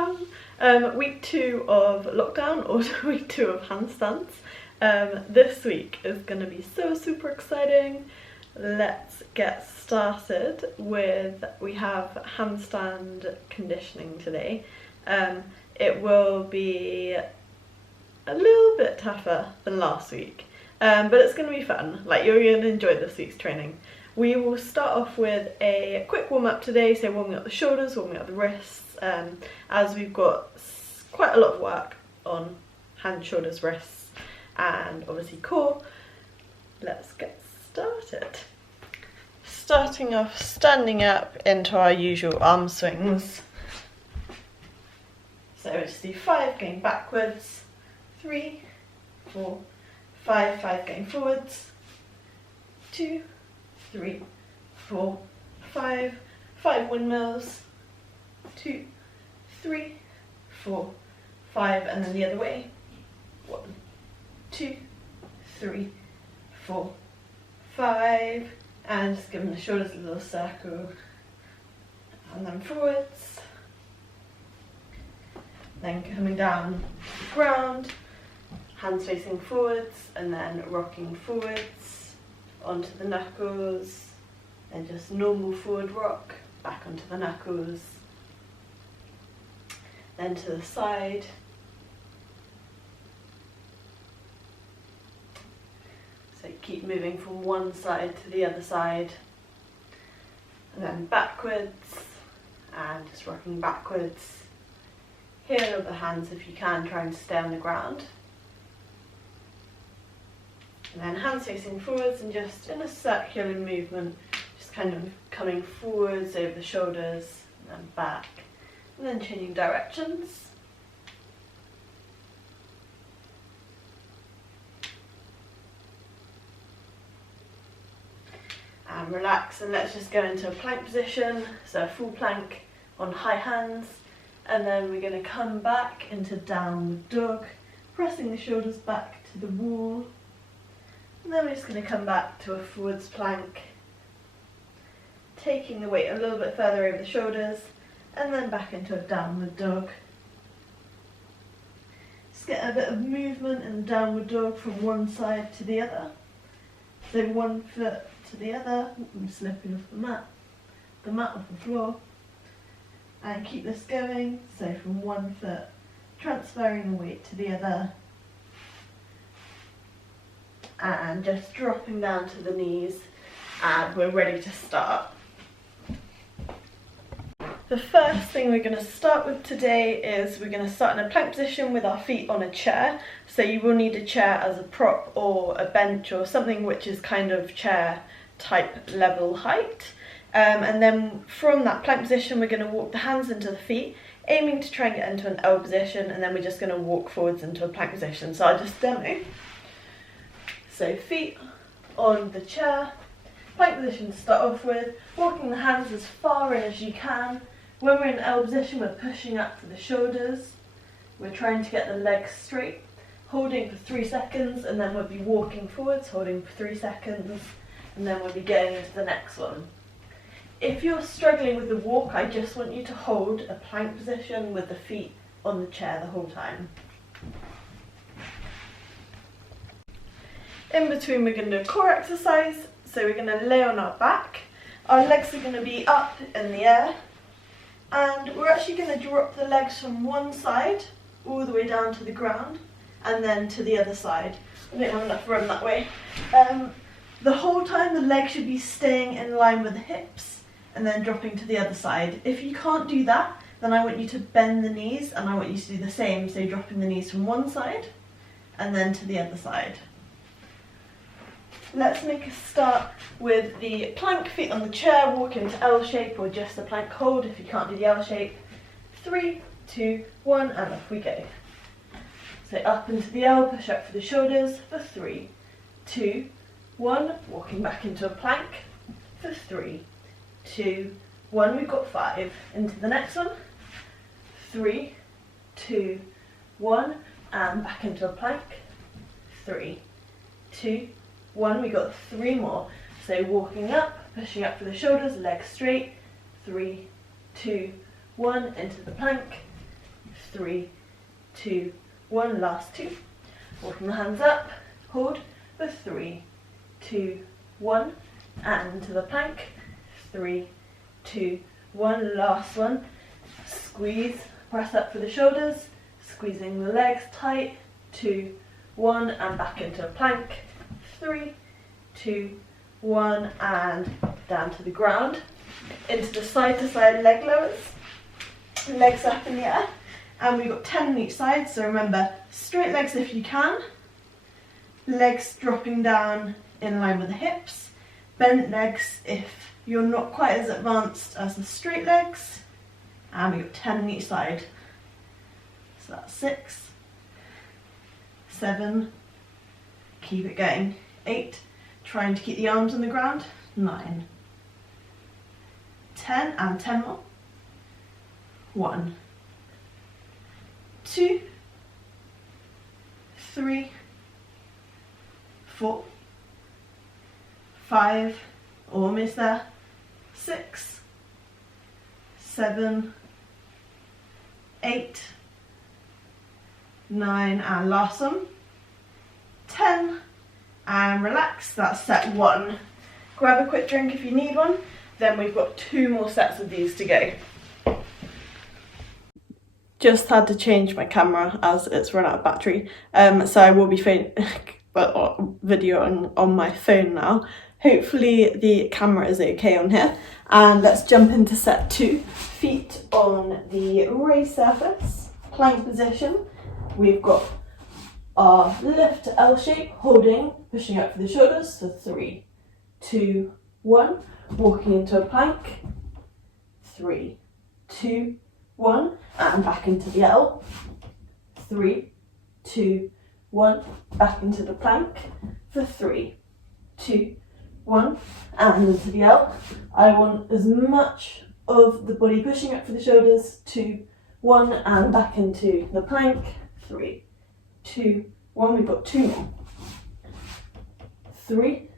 everyone. Week 2 of lockdown, also week 2 of handstands. This week is going to be so super exciting. Let's get started with, we have handstand conditioning today. It will be a little bit tougher than last week, but it's going to be fun. Like, you're going to enjoy this week's training. We will start off with a quick warm up today, so warming up the shoulders, warming up the wrists, as we've got quite a lot of work on hands, shoulders, wrists, and obviously core. Let's get started. Starting off standing up into our usual arm swings. So just do 5 going backwards, 3, 4, 5, 5 going forwards, 2, 3, 4, 5, 5 windmills, 2, 3, 4, 5, and then the other way. 1, 2, 3, 4, 5, and just giving the shoulders a little circle, and then forwards, then coming down the ground, hands facing forwards, and then rocking forwards onto the knuckles, and just normal forward rock, back onto the knuckles, then to the side, so keep moving from one side to the other side, and then backwards, and just rocking backwards. Heel of the hands if you can, try and stay on the ground. And then hands facing forwards and just in a circular movement, just kind of coming forwards over the shoulders and then back, and then changing directions. And relax, and let's just go into a plank position, so a full plank on high hands, and then we're going to come back into downward dog, pressing the shoulders back to the wall. And then we're just going to come back to a forwards plank, taking the weight a little bit further over the shoulders, and then back into a downward dog. Just get a bit of movement in the downward dog from one side to the other. So one foot to the other, I'm slipping off the mat off the floor. And keep this going, so from one foot, transferring the weight to the other, and just dropping down to the knees, and we're ready to start. The first thing we're going to start with today is we're going to start in a plank position with our feet on a chair. So you will need a chair as a prop or a bench or something which is kind of chair type level height. And then from that plank position we're going to walk the hands into the feet, aiming to try and get into an L position, and then we're just going to walk forwards into a plank position. So I'll just demo. So feet on the chair, plank position to start off with, walking the hands as far in as you can. When we're in L position, we're pushing up for the shoulders. We're trying to get the legs straight, holding for 3 seconds, and then we'll be walking forwards, holding for 3 seconds, and then we'll be going into the next one. If you're struggling with the walk, I just want you to hold a plank position with the feet on the chair the whole time. In between we're going to do a core exercise, so we're going to lay on our back. Our legs are going to be up in the air, and we're actually going to drop the legs from one side all the way down to the ground, and then to the other side. I don't have enough room that way. The whole time the legs should be staying in line with the hips, and then dropping to the other side. If you can't do that, then I want you to bend the knees, and I want you to do the same, so dropping the knees from one side, and then to the other side. Let's make a start with the plank, feet on the chair, walk into L shape or just the plank hold if you can't do the L shape. 3, 2, 1, and off we go. So up into the L, push up for the shoulders for 3, 2, 1, walking back into a plank for 3, 2, 1, we've got 5, into the next one, 3, 2, 1, and back into a plank, 3, 2, 1, we got 3 more. So walking up, pushing up for the shoulders, legs straight, 3, 2, 1, into the plank, 3, 2, 1, last 2. Walking the hands up, hold for 3, 2, 1, and into the plank. 3, 2, 1, last one. Squeeze, press up for the shoulders, squeezing the legs tight. 2, 1, and back into a plank. 3, 2, 1, and down to the ground. Into the side to side leg lowers. Legs up in the air. And we've got 10 on each side, so remember, straight legs if you can. Legs dropping down in line with the hips. Bent legs if you're not quite as advanced as the straight legs. And we've got 10 on each side. So that's 6, 7, keep it going. 8, trying to keep the arms on the ground. 9, 10, and 10 more. 1, 2, 3, 4, 5, almost there. 6, 7, 8, 9, and last one. 10, and relax. That's set 1. Grab a quick drink if you need one. Then we've got 2 more sets of these to go. Just had to change my camera as it's run out of battery, so I will be videoing on my phone now. Hopefully the camera is okay on here, and let's jump into set 2. Feet on the raised surface, plank position. We've got our lift to L shape, holding, pushing up for the shoulders for 3, 2, 1, walking into a plank. 3, 2, 1, and back into the L. 3, 2, 1, back into the plank for 3, 2, 1, and into the L. I want as much of the body pushing up for the shoulders. 2, 1, and back into the plank. 3, 2, 1, we've got 2 more. 3,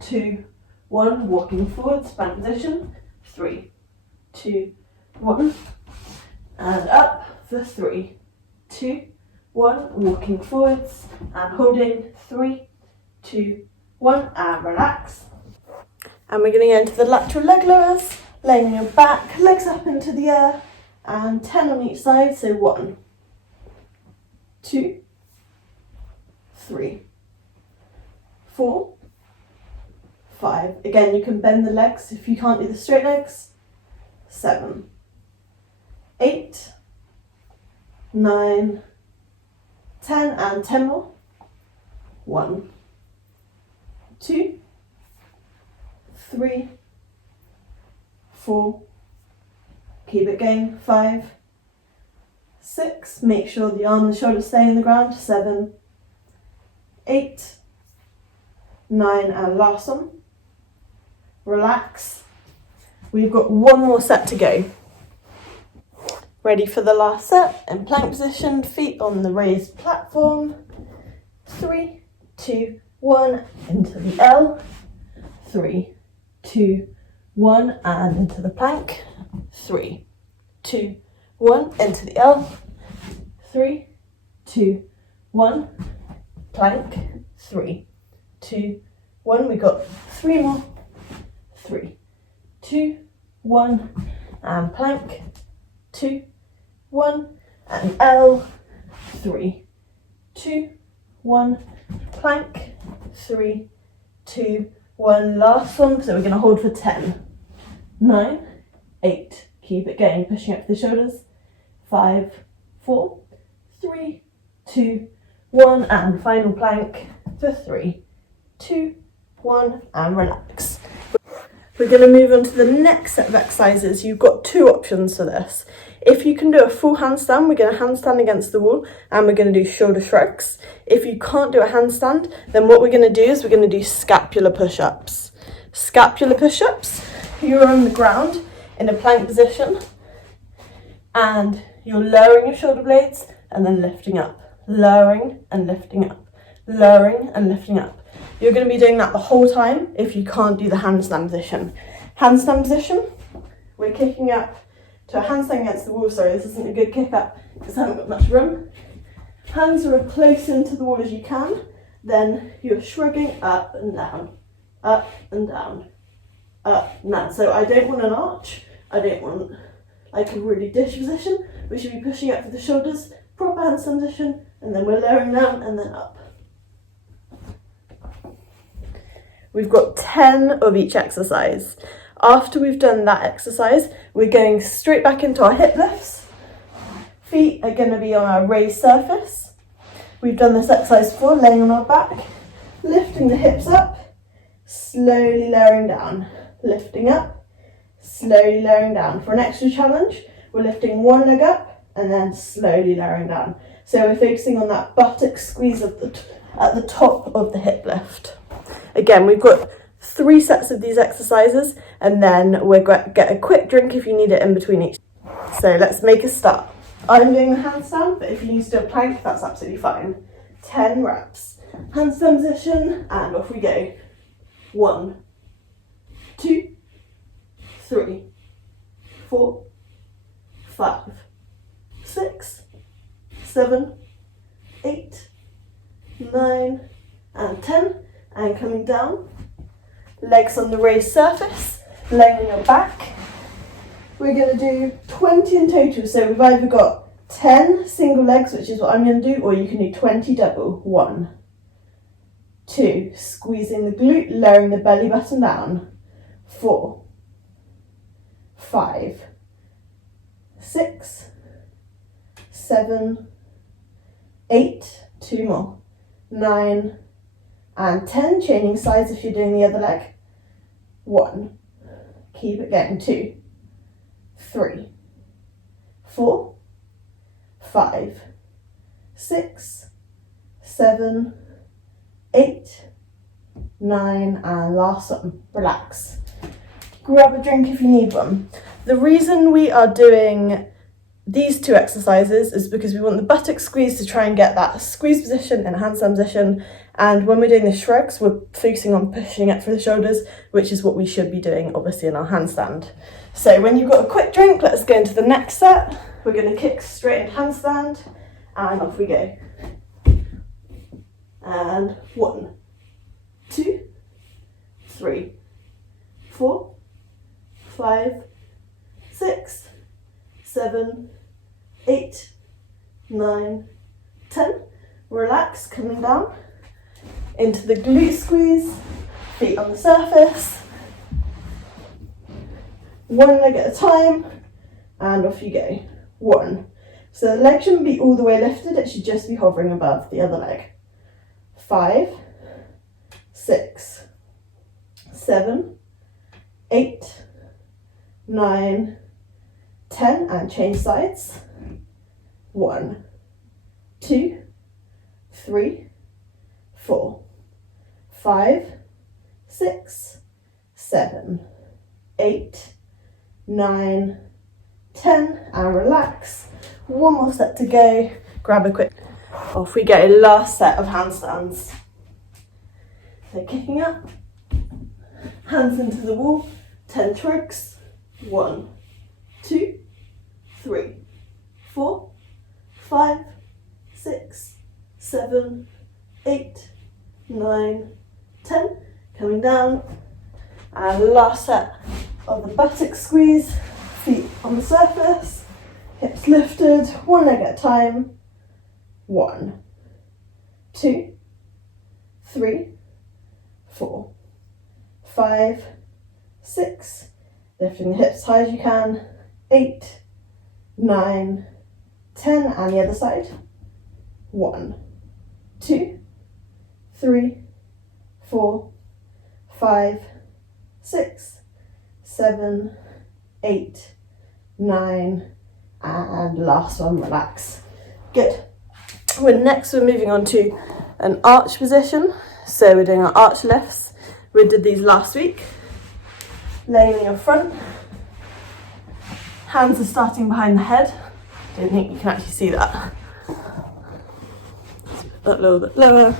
2, 1, walking forwards, plank position. 3, 2, 1. And up for 3, 2, 1, walking forwards and holding. 3, 2, 1, and relax. And we're going to go into the lateral leg lowers, laying on your back, legs up into the air, and 10 on each side. So 1, 2, 3, 4, 5. Again, you can bend the legs if you can't do the straight legs. 7, 8, 9, 10, and 10 more. 1, 2, 3, 4, keep it going. 5, 6, make sure the arm and the shoulders stay on the ground. 7, 8, 9, and last one. Relax. We've got 1 more set to go. Ready for the last set, in plank position, feet on the raised platform. 3, 2, 1, into the L. 3, 2, 1, and into the plank. 3, 2, 1, into the L. 3, 2, 1, plank. 3, 2, 1, we got 3 more. 3, 2, 1, and plank. 2, 1, and L. 3, 2, 1, plank. 3, 2, 1, last one. So we're going to hold for 10, 9, 8, keep it going, pushing up the shoulders. 5, 4, 3, 2, 1, and final plank for 3, 2, 1, and relax. We're going to move on to the next set of exercises. You've got 2 options for this. If you can do a full handstand, we're going to handstand against the wall, and we're going to do shoulder shrugs. If you can't do a handstand, then what we're going to do is we're going to do scapular push-ups. Scapular push-ups, you're on the ground in a plank position, and you're lowering your shoulder blades and then lifting up, lowering and lifting up, lowering and lifting up. You're going to be doing that the whole time if you can't do the handstand position. Handstand position, we're kicking up to a handstand against the wall. Sorry, this isn't a good kick up because I haven't got much room. Hands are as close into the wall as you can. Then you're shrugging up and down, up and down, up and down. So I don't want an arch. I don't want like a really dish position. We should be pushing up for the shoulders, proper handstand position, and then we're lowering down and then up. We've got 10 of each exercise. After we've done that exercise, we're going straight back into our hip lifts. Feet are going to be on our raised surface. We've done this exercise before, laying on our back, lifting the hips up, slowly lowering down, lifting up, slowly lowering down. For an extra challenge, we're lifting one leg up and then slowly lowering down. So we're focusing on that buttock squeeze at the top of the hip lift. Again, we've got 3 sets of these exercises, and then we'll get a quick drink if you need it in between each. So let's make a start. I'm doing the handstand, but if you need to do a plank, that's absolutely fine. 10 reps. Handstand position, and off we go. 1, 2, 3, 4, 5, 6, 7, 8, 9, and 10. And coming down. Legs on the raised surface, laying on your back. We're going to do 20 in total, so we've either got 10 single legs, which is what I'm going to do, or you can do 20 double. 1, 2, squeezing the glute, lowering the belly button down. 4, 5, 6, 7, 8, 2 more, 9, and 10, changing sides if you're doing the other leg. 1, keep it going. 2, 3, 4, 5, 6, 7, 8, 9, and last one, relax. Grab a drink if you need one. The reason we are doing these 2 exercises is because we want the buttock squeeze to try and get that squeeze position in a handstand position, and when we're doing the shrugs, we're focusing on pushing up for the shoulders, which is what we should be doing obviously in our handstand. So when you've got a quick drink, let's go into the next set. We're going to kick straight into handstand, and off we go. And 1, 2, 3, 4, 5, 6, 7, 8, 9, 10. Relax, coming down into the glute squeeze, feet on the surface. 1 leg at a time, and off you go. 1. So the leg shouldn't be all the way lifted, it should just be hovering above the other leg. 5, 6, 7, 8, 9, 10, and change sides. 1, 2, 3, 4, 5, 6, 7, 8, 9, 10, and relax. 1 more set to go. Grab a quick. Off we go. Last set of handstands. So kicking up, hands into the wall, 10 twigs. 1, 2, 3, 4, 5, 6, 7, 8, 9, 10. Coming down. And last set of the buttock squeeze, feet on the surface, hips lifted, 1 leg at a time. 1, 2, 3, 4, 5, 6, lifting the hips as high as you can, 8, 9, 10, and the other side. 1, 2, 3, 4, 5, 6, 7, 8, 9, and last one, relax. Good. Next we're moving on to an arch position. So we're doing our arch lifts. We did these last week. Laying on your front. Hands are starting behind the head. Don't think you can actually see that. Let's put that a little bit lower.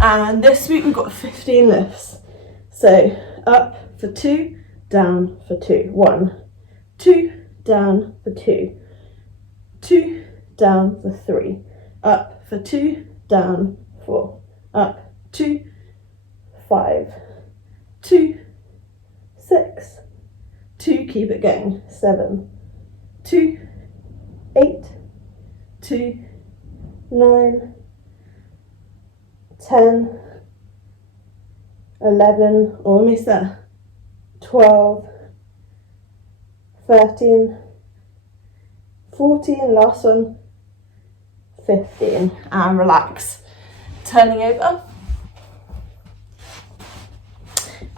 And this week we've got 15 lifts. So up for 2, down for 2. 1, 2, down for 2. 2, down for 3. Up for 2, down 4. Up 2, 5, 2, 6, 2, keep it going, 7, 2, 8, 2, 9, 10, 11, almost there, 12, 13, 14, last one, 15, and relax. Turning over.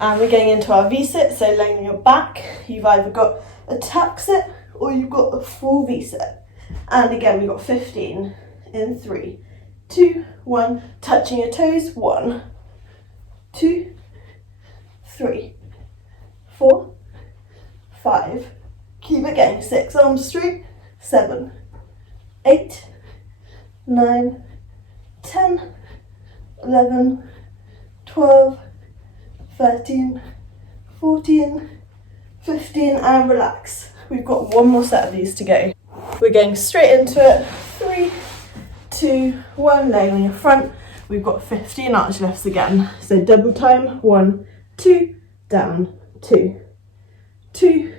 And we're getting into our V-sit, so laying on your back. You've either got a tuck sit or you've got a full V-sit. And again, we've got 15 in 3, 2, 1, touching your toes, 1, 2, 3, 4, 5, keep it going, 6, arms straight, 7, 8, 9, 10, 11, 12, 13, 14, 15, and relax. We've got one more set of these to go. We're going straight into it. 3, 2, 1, laying on your front. We've got 15 arch lifts again. So double time, 1, 2, down, 2, 2,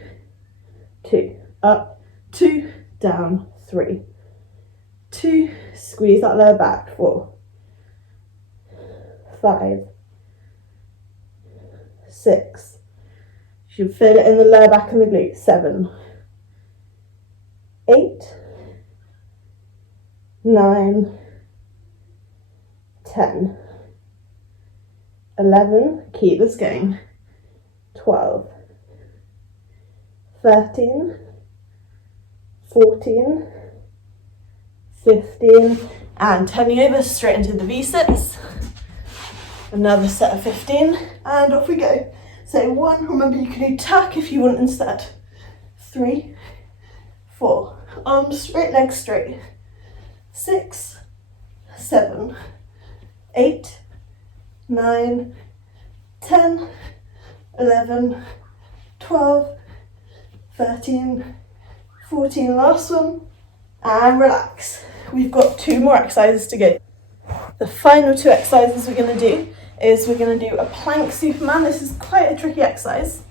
2, up, 2, down, 3, 2, squeeze that lower back, 4, 5, 6, you should feel it in the lower back and the glutes, 7, 8, 9, 10, 11, keep this going, 12, 13, 14, 15, and turning over straight into the V-sits. Another set of 15, and off we go. So 1, remember you can do tuck if you want instead. 3, 4, arms straight, legs straight. 6, 7, 8, 9, 10, 11, 12, 13, 14, last one, and relax. We've got 2 more exercises to go. The final 2 exercises we're going to do is we're going to do a plank Superman. This is quite a tricky exercise.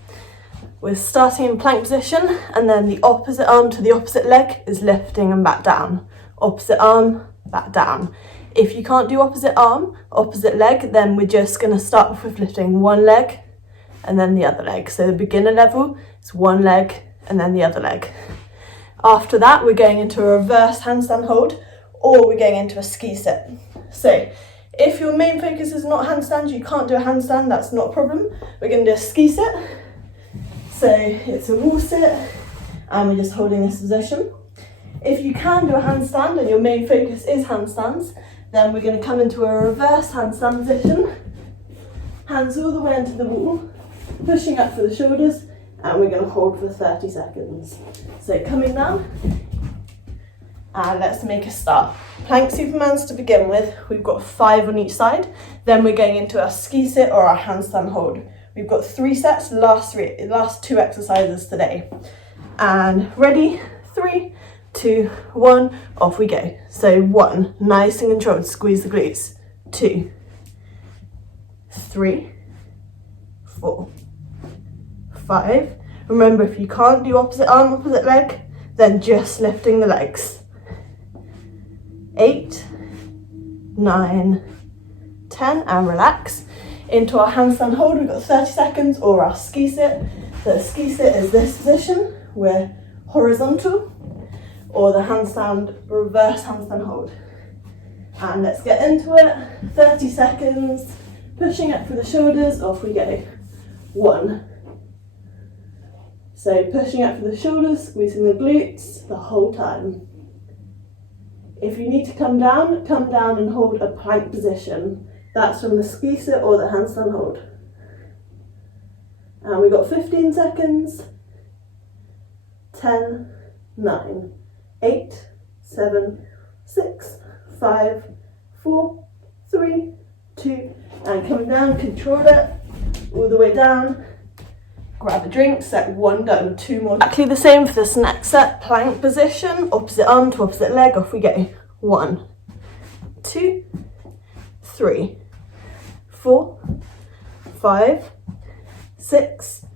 We're starting in plank position, and then the opposite arm to the opposite leg is lifting and back down. Opposite arm, back down. If you can't do opposite arm, opposite leg, then we're just going to start off with lifting one leg and then the other leg. So the beginner level is one leg and then the other leg. After that, we're going into a reverse handstand hold, or we're going into a ski sit. So if your main focus is not handstand, you can't do a handstand, that's not a problem. We're going to do a ski sit. So it's a wall sit, and we're just holding this position. If you can do a handstand and your main focus is handstands, then we're going to come into a reverse handstand position. Hands all the way into the wall, pushing up for the shoulders, and we're going to hold for 30 seconds. So coming down, and let's make a start. Plank Supermans to begin with, we've got 5 on each side. Then we're going into our ski sit or our handstand hold. We've got 3 sets, last 2 exercises today. And ready, 3, 2, 1, off we go. So 1, nice and controlled, squeeze the glutes. 2, 3, 4, 5. Remember, if you can't do opposite arm, opposite leg, then just lifting the legs. 8, 9, 10, and relax. Into our handstand hold, we've got 30 seconds, or our ski sit. The ski sit is this position, we're horizontal, or the handstand, reverse handstand hold. And let's get into it. 30 seconds, pushing up through the shoulders, off we go. 1. So pushing up through the shoulders, squeezing the glutes the whole time. If you need to come down and hold a plank position. That's from the ski sit or the handstand hold. And we've got 15 seconds. 10, 9, 8, 7, 6, 5, 4, 3, 2, and coming down, control it. all the way down, grab a drink, set 1 done, 2 more. Exactly the same for this next set, plank position, opposite arm to opposite leg, off we go. 1, 2, 3, 4, 5, 6,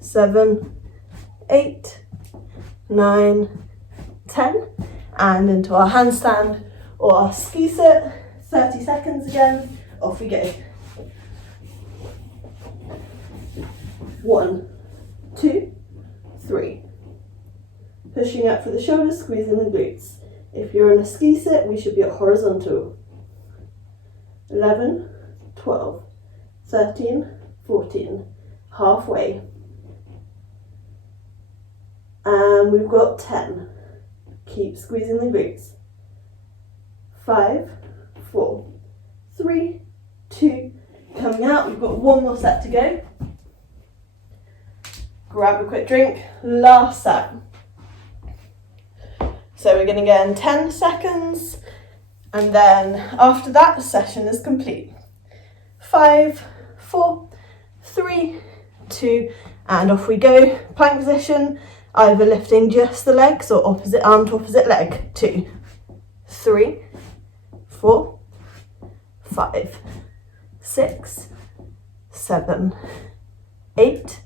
7, 8, 9, 10, and into our handstand or our ski sit, 30 seconds again, off we go. 1, 2, 3. Pushing up for the shoulders, squeezing the glutes. If you're in a ski sit, we should be at horizontal. 11, 12, 13, 14, halfway. And we've got 10. Keep squeezing the glutes. 5, 4, 3, 2, coming out. We've got 1 more set to go. Grab a quick drink, last set. So we're going to go in 10 seconds, and then after that the session is complete. 5, 4, 3, 2, and off we go. Plank position, either lifting just the legs or opposite arm to opposite leg. 2, 3, 4, 5, 6, 7, 8,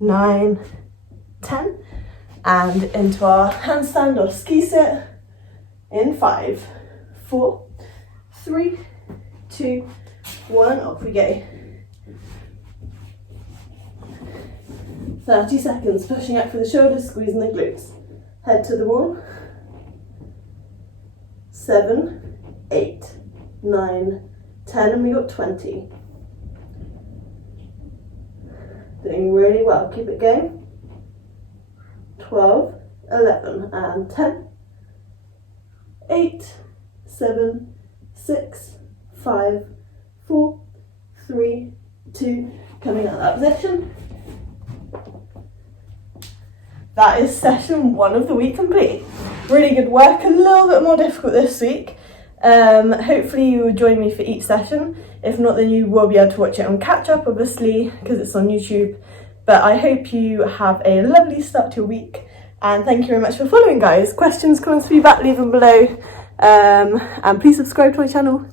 9, 10, and into our handstand or ski sit in 5, 4, 3, 2, 1, off we go. 30 seconds, pushing up for the shoulders, squeezing the glutes. Head to the wall. 7, 8, 9, 10, and we got 20. Doing really well, keep it going. 12, 11, and 10. 8, 7, 6, 5, 4, 3, 2, coming out of that position. That is session 1 of the week complete. Really good work, a little bit more difficult this week. Hopefully you will join me for each session. If not, then you will be able to watch it on catch up, obviously, because it's on YouTube. But I hope you have a lovely start to your week, and thank you very much for following, guys. Questions, comments, feedback, leave them below, and please subscribe to my channel.